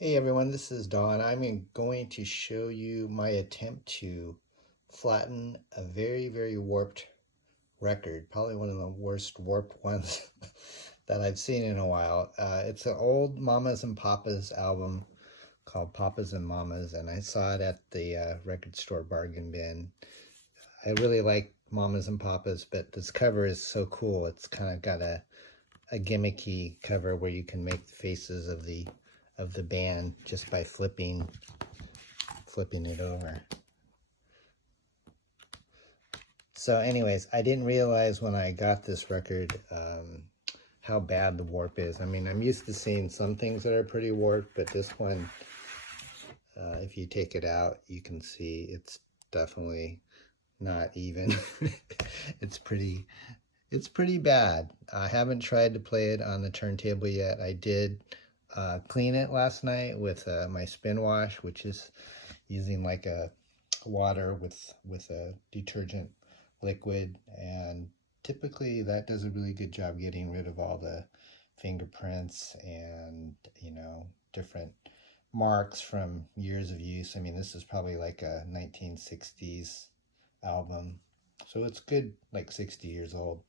Hey everyone, this is Don. I'm going to show you my attempt to flatten a very warped record, probably one of the worst warped ones that I've seen in a while. It's an old Mamas and Papas album called Papas and Mamas, and I saw it at the record store bargain bin. I really like Mamas and Papas, but this cover is so cool. It's kind of got a gimmicky cover where you can make the faces of the band just by flipping it over. So anyways, I didn't realize when I got this record how bad the warp is. I mean, I'm used to seeing some things that are pretty warped, but this one, if you take it out, you can see it's definitely not even. it's pretty it's pretty bad. I haven't tried to play it on the turntable yet. I did clean it last night with my spin wash, which is using like a water with a detergent liquid, and typically that does a really good job getting rid of all the fingerprints and different marks from years of use. I mean, this is probably like a 1960s album, so it's good, like 60 years old.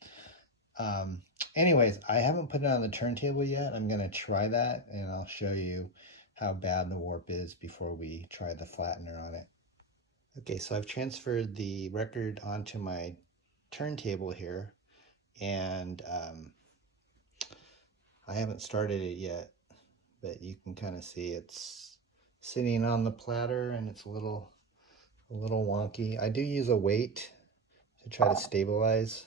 um Anyways, I haven't put it on the turntable yet. I'm gonna try that and I'll show you how bad the warp is before we try the flattener on it. Okay, so I've transferred the record onto my turntable here, and I haven't started it yet, but you can kind of see it's sitting on the platter and it's a little wonky. I do use a weight to try to stabilize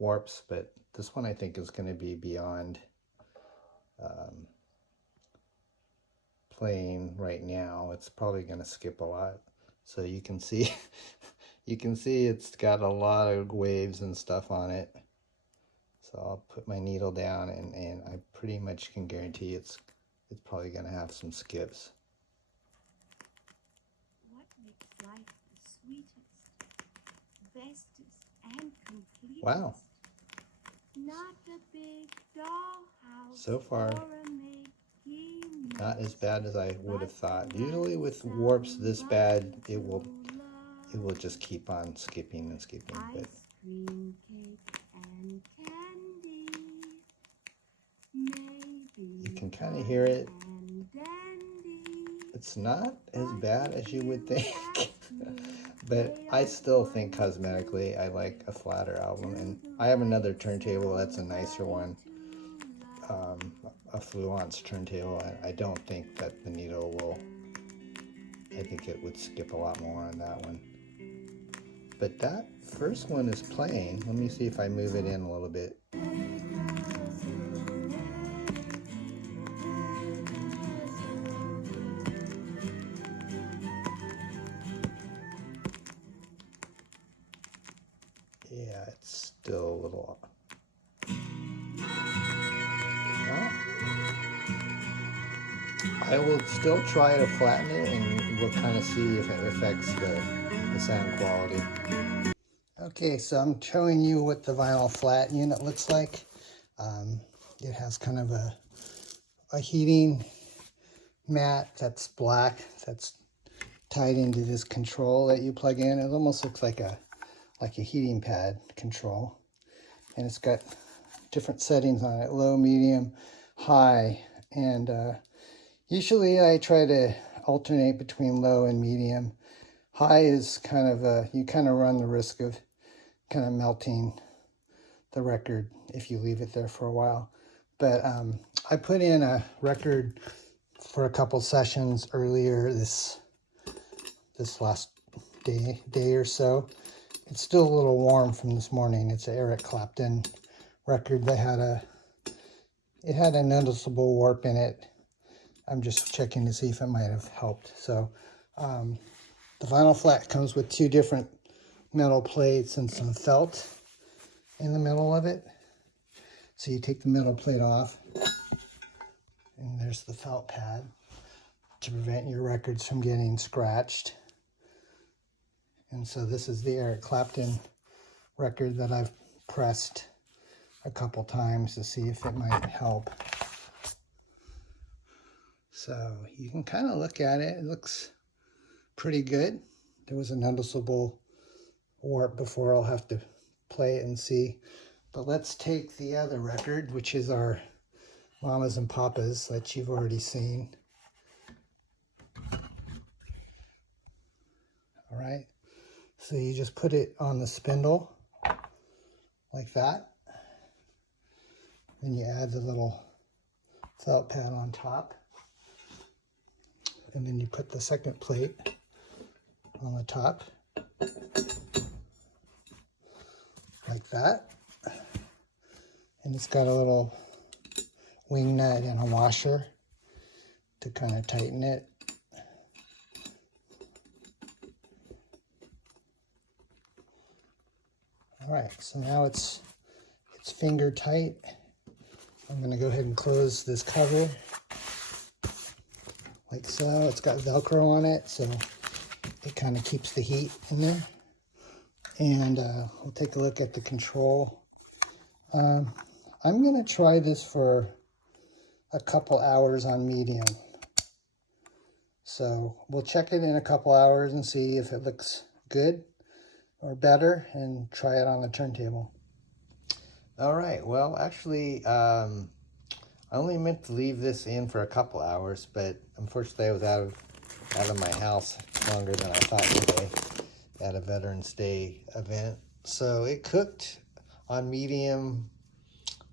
warps, but this one I think is going to be beyond um, playing right now. It's probably going to skip a lot. So you can see you can see it's got a lot of waves and stuff on it. So I'll put my needle down, and I pretty much can guarantee it's probably going to have some skips. What makes life the sweetest, bestest, and completest? Wow. Not a big dollhouse So far, or a Mickey not as bad as I would have but thought. the Usually right with warps this bad, somebody it will to just keep on skipping and skipping. love. But Ice cream, cake, and candy. Maybe you can kind of hear it. and dandy. It's not as bad as you would think. Me, But I still think cosmetically I like a flatter album, and I have another turntable that's a nicer one, a Fluence turntable. I don't think that the needle will, I think it would skip a lot more on that one. But that first one is playing. Let me see if I move it in a little bit. Yeah, it's still a little. Well, I will still try to flatten it, and we'll kind of see if it affects the sound quality. Okay, so I'm showing you what the vinyl flat unit looks like. It has kind of a heating mat that's black, that's tied into this control that you plug in. It almost looks like a heating pad control, and it's got different settings on it: low, medium, high. And usually I try to alternate between low and medium. High is kind of you kind of run the risk of kind of melting the record if you leave it there for a while. But I put in a record for a couple sessions earlier this last day or so. It's still a little warm from this morning. It's an Eric Clapton record that had a noticeable warp in it. I'm just checking to see if it might have helped. So the vinyl flat comes with two different metal plates and some felt in the middle of it. So you take the metal plate off, and there's the felt pad to prevent your records from getting scratched. And so this is the Eric Clapton record that I've pressed a couple times to see if it might help. So you can kind of look at it. It looks pretty good. There was a noticeable warp before. I'll have to play it and see. But let's take the other record, which is our Mamas and Papas that you've already seen. All right. So you just put it on the spindle like that. Then you add the little felt pad on top. And then you put the second plate on the top. Like that. And it's got a little wing nut and a washer to kind of tighten it. All right, so now it's finger tight. I'm going to go ahead and close this cover like so. It's got Velcro on it, so it kind of keeps the heat in there. And we'll take a look at the control. I'm going to try this for a couple hours on medium. So we'll check it in a couple hours and see if it looks good or better and try it on the turntable. All right, well, actually, I only meant to leave this in for a couple hours, but unfortunately I was out of my house longer than I thought today at a Veterans Day event. So it cooked on medium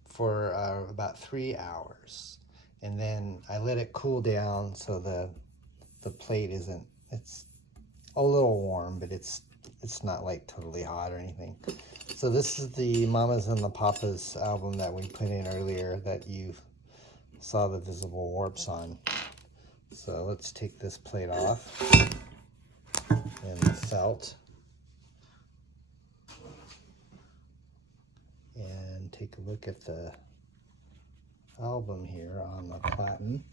for about 3 hours. And then I let it cool down so the plate isn't, it's a little warm, but it's not like totally hot or anything. So this is the Mamas and the Papas album that we put in earlier that you saw the visible warps on. So let's take this plate off and the felt and take a look at the album here on the platen.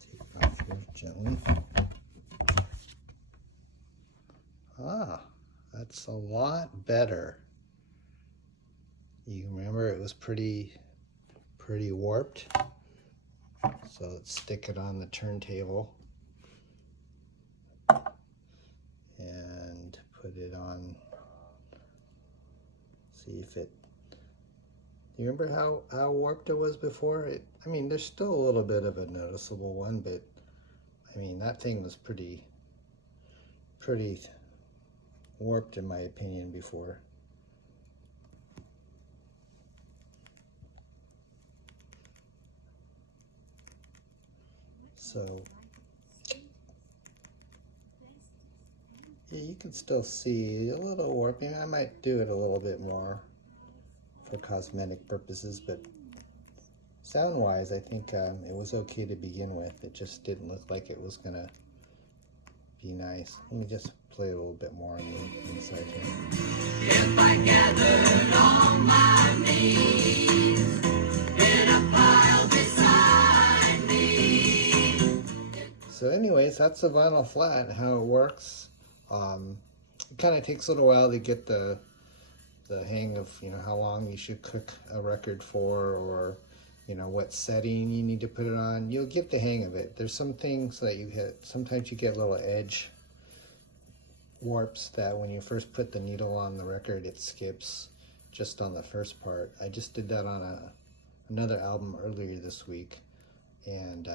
Take it off here gently. Ah, that's a lot better. You remember it was pretty warped. So let's stick it on the turntable and put it on. See if it. Do you remember how warped it was before? I mean, there's still a little bit of a noticeable one, but I mean that thing was pretty warped in my opinion before. So yeah, you can still see a little warping. I might do it a little bit more for cosmetic purposes, but sound-wise, I think it was okay to begin with. It just didn't look like it was gonna be nice. Let me just play a little bit more on the inside here. If I gathered all my needs in a pile beside me. So anyways, that's a vinyl flat, how it works. It kind of takes a little while to get the hang of, you know, how long you should cook a record for, or, you know, what setting you need to put it on. You'll get the hang of it. There's some things that you hit. Sometimes you get little edge warps that when you first put the needle on the record, it skips just on the first part. I just did that on another album earlier this week, and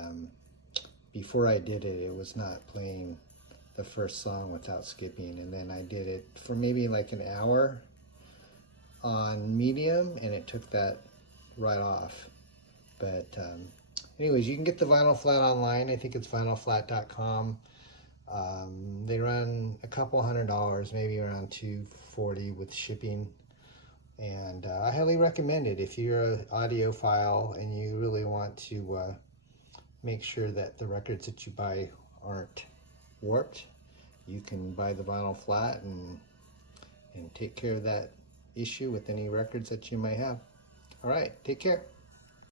before I did it, it was not playing the first song without skipping, and then I did it for maybe like an hour on medium, and it took that right off. But anyways, you can get the vinyl flat online. I think it's vinylflat.com. They run a couple $100, maybe around $240 with shipping, and I highly recommend it if you're an audiophile and you really want to make sure that the records that you buy aren't warped. You can buy the vinyl flat and take care of that issue with any records that you might have. All right, take care.